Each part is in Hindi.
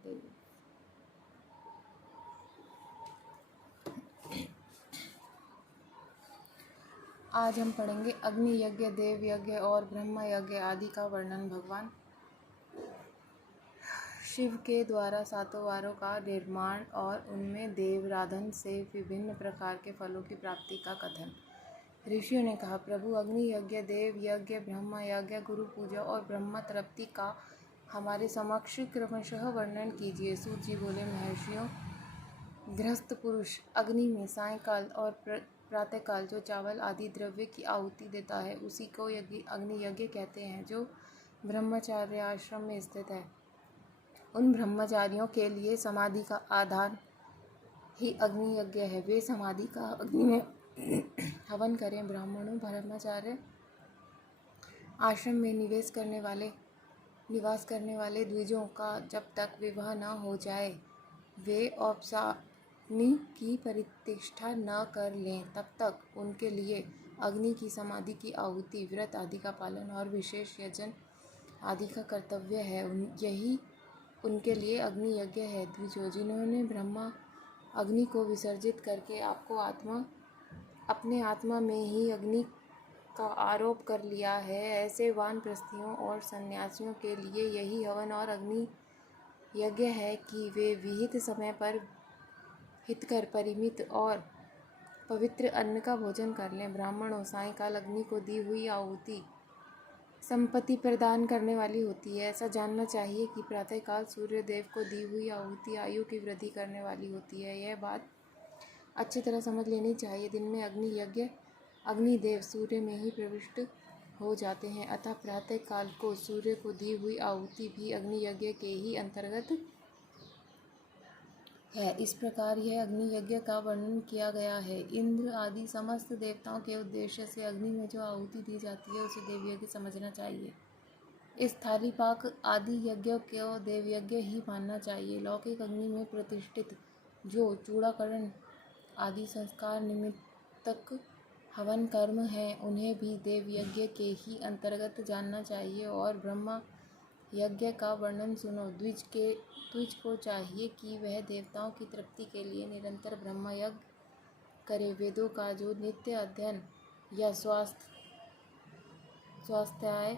महादेव। आज हम पढ़ेंगे अग्नि यज्ञ, देव यज्ञ और ब्रह्म यज्ञ आदि का वर्णन। भगवान शिव के द्वारा 7 वारों का निर्माण और उनमें देवराधन से विभिन्न प्रकार के फलों की प्राप्ति का कथन। ऋषियों ने कहा, प्रभु अग्नि यज्ञ, देव यज्ञ, ब्रह्म यज्ञ, गुरु पूजा और ब्रह्म तृप्ति का हमारे समक्ष क्रमशः वर्णन कीजिए। सूत जी बोले, महर्षियों, गृहस्थ पुरुष अग्नि में सायंकाल और प्रातःकाल जो चावल आदि द्रव्य की आहुति देता है उसी को अग्नि यज्ञ कहते हैं, जो ब्रह्मचार्य आश्रम में स्थित है। उन ब्रह्मचारियों के लिए समाधि का आधार ही अग्नि यज्ञ है। वे समाधि का अग्नि में हवन करें। ब्राह्मणों, ब्रह्मचार्य आश्रम में निवास करने वाले द्विजों का जब तक विवाह न हो जाए वे औपसानी की प्रतिष्ठा न कर लें, तब तक उनके लिए अग्नि की समाधि की आहुति, व्रत आदि का पालन और विशेष यजन आदि का कर्तव्य है। यही उनके लिए अग्नि यज्ञ है। द्विजों, जिन्होंने ब्रह्मा अग्नि को विसर्जित करके अपने आत्मा में ही अग्नि का आरोप कर लिया है, ऐसे वानप्रस्थियों और सन्यासियों के लिए यही हवन और अग्नि यज्ञ है कि वे विहित समय पर हितकर, परिमित और पवित्र अन्न का भोजन कर लें। ब्राह्मणों, सायंकाल अग्नि को दी हुई आहुति संपत्ति प्रदान करने वाली होती है। ऐसा जानना चाहिए कि प्रातःकाल सूर्य देव को दी हुई आहुति आयु की वृद्धि करने वाली होती है। यह बात अच्छी तरह समझ लेनी चाहिए। दिन में अग्निदेव सूर्य में ही प्रविष्ट हो जाते हैं, अतः प्रातःकाल को सूर्य को दी हुई आहुति भी अग्नि यज्ञ के ही अंतर्गत है। इस प्रकार यह अग्नि यज्ञ का वर्णन किया गया है। इंद्र आदि समस्त देवताओं के उद्देश्य से अग्नि में जो आहुति दी जाती है उसे देवयज्ञ समझना चाहिए। इस थाली पाक आदि यज्ञों को देवयज्ञ ही मानना चाहिए। लौकिक अग्नि में प्रतिष्ठित जो चूड़ाकरण आदि संस्कार निमित्तक हवन कर्म है, उन्हें भी देवयज्ञ के ही अंतर्गत जानना चाहिए। और ब्रह्म यज्ञ का वर्णन सुनो। द्विज को चाहिए कि वह देवताओं की तृप्ति के लिए निरंतर ब्रह्म यज्ञ करे। वेदों का जो नित्य अध्ययन या स्वाध्याय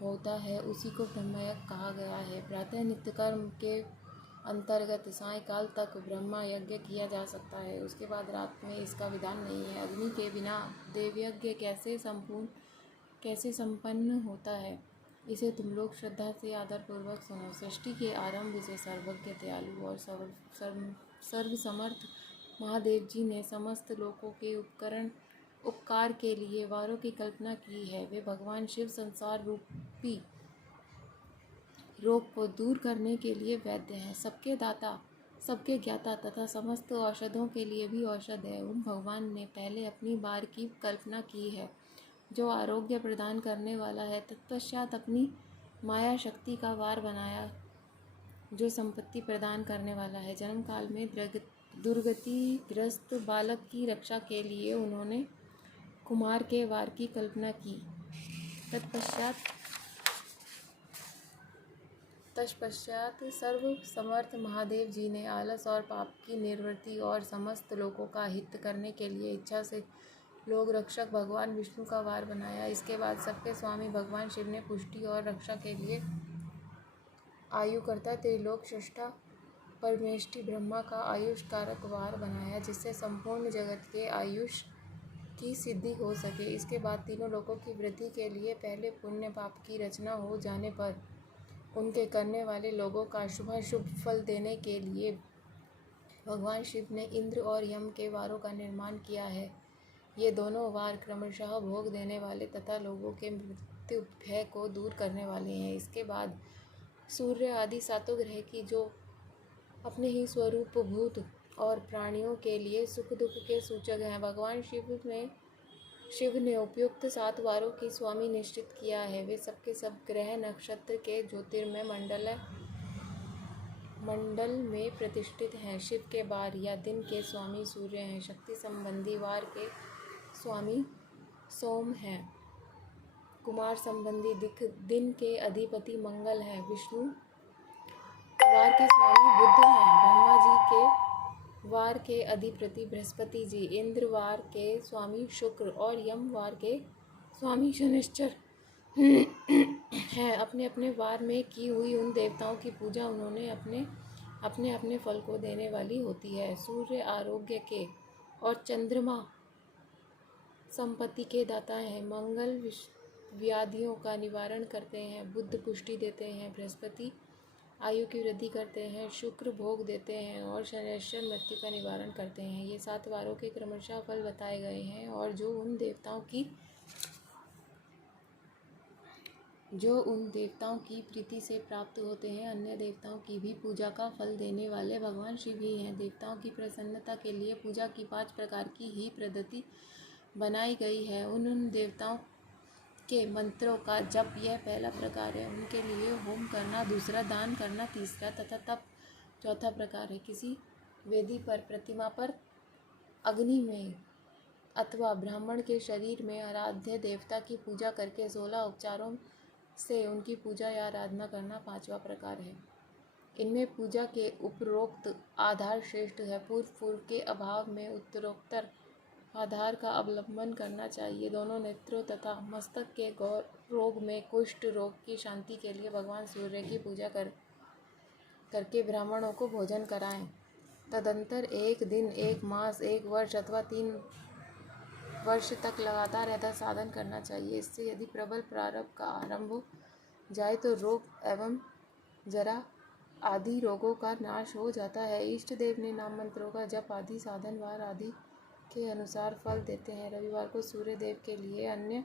होता है उसी को ब्रह्मयज्ञ कहा गया है। प्रातः नित्यकर्म के अंतर्गत सायंकाल तक ब्रह्म यज्ञ किया जा सकता है, उसके बाद रात में इसका विधान नहीं है। अग्नि के बिना देवयज्ञ कैसे संपन्न होता है, इसे तुम लोग श्रद्धा से आदरपूर्वक सुनो। सृष्टि के आरंभ से सर्वज्ञ, दयालु और सर्वसमर्थ महादेव जी ने समस्त लोकों के उपकार के लिए वारों की कल्पना की है। वे भगवान शिव संसार रूपी रोग को दूर करने के लिए वैद्य हैं, सबके दाता, सबके ज्ञाता तथा समस्त औषधों के लिए भी औषध है। उन भगवान ने पहले अपनी बार की कल्पना की है जो आरोग्य प्रदान करने वाला है। तत्पश्चात अपनी माया शक्ति का वार बनाया जो संपत्ति प्रदान करने वाला है। जन्म काल में दुर्गतिग्रस्त बालक की रक्षा के लिए उन्होंने कुमार के वार की कल्पना की। तत्पश्चात सर्व समर्थ महादेव जी ने आलस और पाप की निवृत्ति और समस्त लोगों का हित करने के लिए इच्छा से लोक रक्षक भगवान विष्णु का वार बनाया। इसके बाद सबके स्वामी भगवान शिव ने पुष्टि और रक्षा के लिए आयुकर्ता त्रिलोक स्रष्टा परमेष्टि ब्रह्मा का आयुष कारक वार बनाया, जिससे संपूर्ण जगत के आयुष की सिद्धि हो सके। इसके बाद तीनों लोकों की वृद्धि के लिए पहले पुण्य पाप की रचना हो जाने पर उनके करने वाले लोगों का शुभाशुभ फल देने के लिए भगवान शिव ने इंद्र और यम के वारों का निर्माण किया है। ये दोनों वार क्रमशः भोग देने वाले तथा लोगों के मृत्यु भय को दूर करने वाले हैं। इसके बाद सूर्य आदि 7 ग्रह की जो अपने ही स्वरूप भूत और प्राणियों के लिए सुख दुख के सूचक हैं, भगवान शिव ने उपयुक्त 7 वारों की स्वामी निश्चित किया है। वे सबके सब ग्रह नक्षत्र के ज्योतिर्मय मंडल में प्रतिष्ठित हैं। शिव के वार या दिन के स्वामी सूर्य हैं। शक्ति संबंधी वार के स्वामी सोम हैं। कुमार संबंधी दिन के अधिपति मंगल हैं। विष्णु वार के स्वामी बुध हैं, ब्रह्मा जी के वार के अधिपति बृहस्पति जी, इंद्र वार के स्वामी शुक्र और यम वार के स्वामी शनिश्चर हैं। अपने अपने वार में की हुई उन देवताओं की पूजा उन्होंने अपने अपने फल को देने वाली होती है। सूर्य आरोग्य के और चंद्रमा संपत्ति के दाता हैं। मंगल व्याधियों का निवारण करते हैं। बुध पुष्टि देते हैं। बृहस्पति आयु की वृद्धि करते हैं। शुक्र भोग देते हैं और शनैश्चर मृत्यु का निवारण करते हैं। ये 7 वारों के क्रमशः फल बताए गए हैं और जो उन देवताओं की प्रीति से प्राप्त होते हैं। अन्य देवताओं की भी पूजा का फल देने वाले भगवान शिव ही हैं। देवताओं की प्रसन्नता के लिए पूजा की 5 प्रकार की ही पद्धति बनाई गई है। उन देवताओं के मंत्रों का जप यह पहला प्रकार है। उनके लिए होम करना, दूसरा दान करना, तीसरा तथा तप चौथा प्रकार है। किसी वेदी पर, प्रतिमा पर, अग्नि में अथवा ब्राह्मण के शरीर में आराध्य देवता की पूजा करके 16 उपचारों से उनकी पूजा या आराधना करना 5वां प्रकार है। इनमें पूजा के उपरोक्त आधार श्रेष्ठ है। पूर्व के अभाव में उत्तरोत्तर आधार का अवलंबन करना चाहिए। दोनों नेत्रों तथा मस्तक के रोग में कुष्ठ रोग की शांति के लिए भगवान सूर्य की पूजा करके ब्राह्मणों को भोजन कराएं। तदंतर 1 दिन, 1 मास, 1 वर्ष अथवा 3 वर्ष तक लगातार ऐसा साधन करना चाहिए। इससे यदि प्रबल प्रारब्ध का आरंभ हो जाए तो रोग एवं जरा आदि रोगों का नाश हो जाता है। इष्ट देव ने नाम मंत्रों का जप आदि साधन वार आदि के अनुसार फल देते हैं। रविवार को सूर्य देव के लिए, अन्य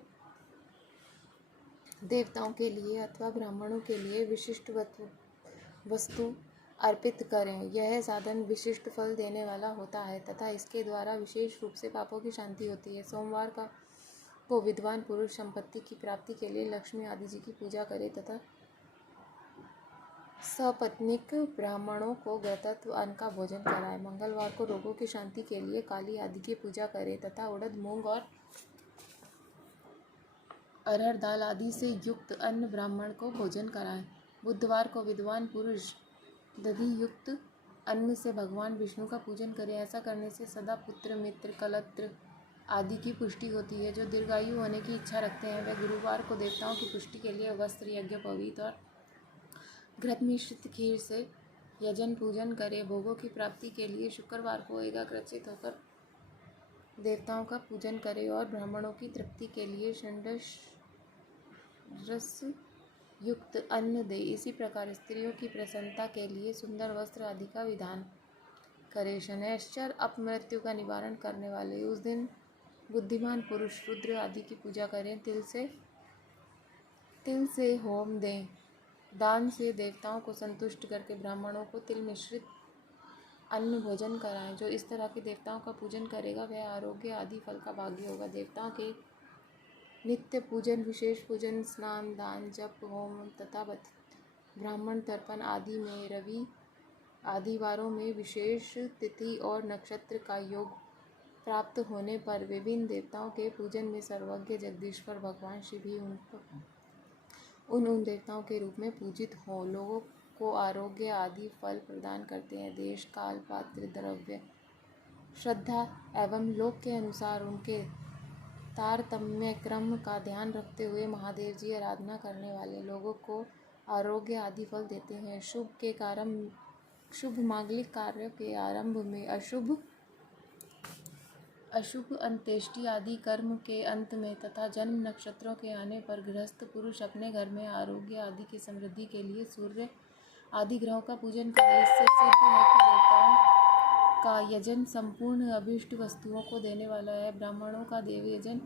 देवताओं के लिए अथवा ब्राह्मणों के लिए विशिष्ट वस्तु अर्पित करें। यह साधन विशिष्ट फल देने वाला होता है तथा इसके द्वारा विशेष रूप से पापों की शांति होती है। सोमवार को विद्वान पुरुष संपत्ति की प्राप्ति के लिए लक्ष्मी आदि जी की पूजा करे तथा सपत्नीक ब्राह्मणों को घृतत्व अन्न का भोजन कराए। मंगलवार को रोगों की शांति के लिए काली आदि की पूजा करे तथा उड़द, मूंग और अरहर दाल आदि से युक्त अन्न ब्राह्मण को भोजन कराए। बुधवार को विद्वान पुरुष दधि युक्त अन्न से भगवान विष्णु का पूजन करें। ऐसा करने से सदा पुत्र, मित्र, कलत्र आदि की पुष्टि होती है। जो दीर्घायु होने की इच्छा रखते हैं वे गुरुवार को देवताओं की पुष्टि के लिए वस्त्र, यज्ञ, पवित्र और घृत मिश्रित खीर से यजन पूजन करें। भोगों की प्राप्ति के लिए शुक्रवार को एकाग्रचित होकर देवताओं का पूजन करें और ब्राह्मणों की तृप्ति के लिए षड्रस रस युक्त अन्न दे। इसी प्रकार स्त्रियों की प्रसन्नता के लिए सुंदर वस्त्र आदि का विधान करे। शनैश्चर अपमृत्यु का निवारण करने वाले उस दिन बुद्धिमान पुरुष रुद्र आदि की पूजा करें। तिल से होम दें। दान से देवताओं को संतुष्ट करके ब्राह्मणों को तिल मिश्रित अन्न भोजन कराएं। जो इस तरह के देवताओं का पूजन करेगा वह आरोग्य आदि फल का भागी होगा। देवताओं के नित्य पूजन, विशेष पूजन, स्नान, दान, जप, होम तथा ब्राह्मण तर्पण आदि में रवि आदि वारों में विशेष तिथि और नक्षत्र का योग प्राप्त होने पर विभिन्न देवताओं के पूजन में सर्वज्ञ जगदीश्वर भगवान शिव ही उन देवताओं के रूप में पूजित हों। लोगों को आरोग्य आदि फल प्रदान करते हैं। देश, काल, पात्र, द्रव्य, श्रद्धा एवं लोक के अनुसार उनके तारतम्य क्रम का ध्यान रखते हुए महादेव जी आराधना करने वाले लोगों को आरोग्य आदि फल देते हैं। शुभ मांगलिक कार्यों के आरंभ में, अशुभ अंत्येष्टि आदि कर्म के अंत में तथा जन्म नक्षत्रों के आने पर गृहस्थ पुरुष अपने घर में आरोग्य आदि की समृद्धि के लिए सूर्य आदि ग्रहों का पूजन करें। इससे सिद्ध है कि देवताओं का यजन संपूर्ण अभीष्ट वस्तुओं को देने वाला है। ब्राह्मणों का देव यजन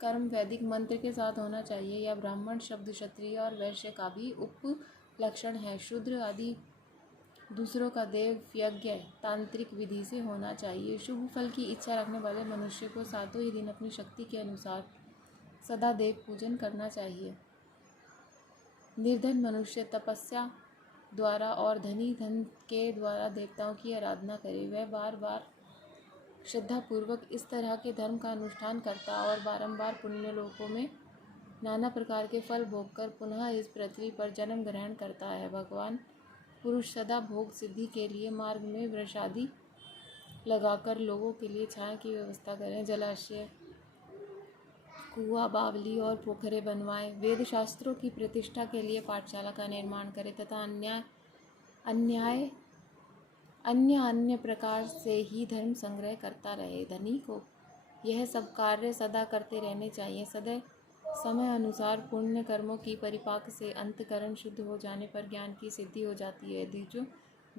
कर्म वैदिक मंत्र के साथ होना चाहिए। यह ब्राह्मण शब्द क्षत्रिय और वैश्य का भी उपलक्षण है। शूद्र आदि दूसरों का देव यज्ञ तांत्रिक विधि से होना चाहिए। शुभ फल की इच्छा रखने वाले मनुष्य को 7 ही दिन अपनी शक्ति के अनुसार सदा देव पूजन करना चाहिए। निर्धन मनुष्य तपस्या द्वारा और धनी धन के द्वारा देवताओं की आराधना करे। वह बार बार श्रद्धापूर्वक इस तरह के धर्म का अनुष्ठान करता और बारंबार पुण्य लोकों में नाना प्रकार के फल भोगकर पुनः इस पृथ्वी पर जन्म ग्रहण करता है। भगवान पुरुष सदा भोग सिद्धि के लिए मार्ग में वृषादि लगाकर लोगों के लिए छाया की व्यवस्था करें, जलाशय, कुआं, बावली और पोखरे बनवाएं, वेद शास्त्रों की प्रतिष्ठा के लिए पाठशाला का निर्माण करें तथा अन्य प्रकार से ही धर्म संग्रह करता रहे। धनी को यह सब कार्य सदा करते रहने चाहिए। सदैव समय अनुसार पुण्य कर्मों की परिपाक से अंतकरण शुद्ध हो जाने पर ज्ञान की सिद्धि हो जाती है।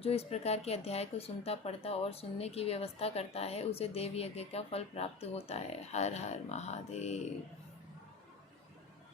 जो इस प्रकार के अध्याय को सुनता, पढ़ता और सुनने की व्यवस्था करता है, उसे देव यज्ञ का फल प्राप्त होता है। हर हर महादेव।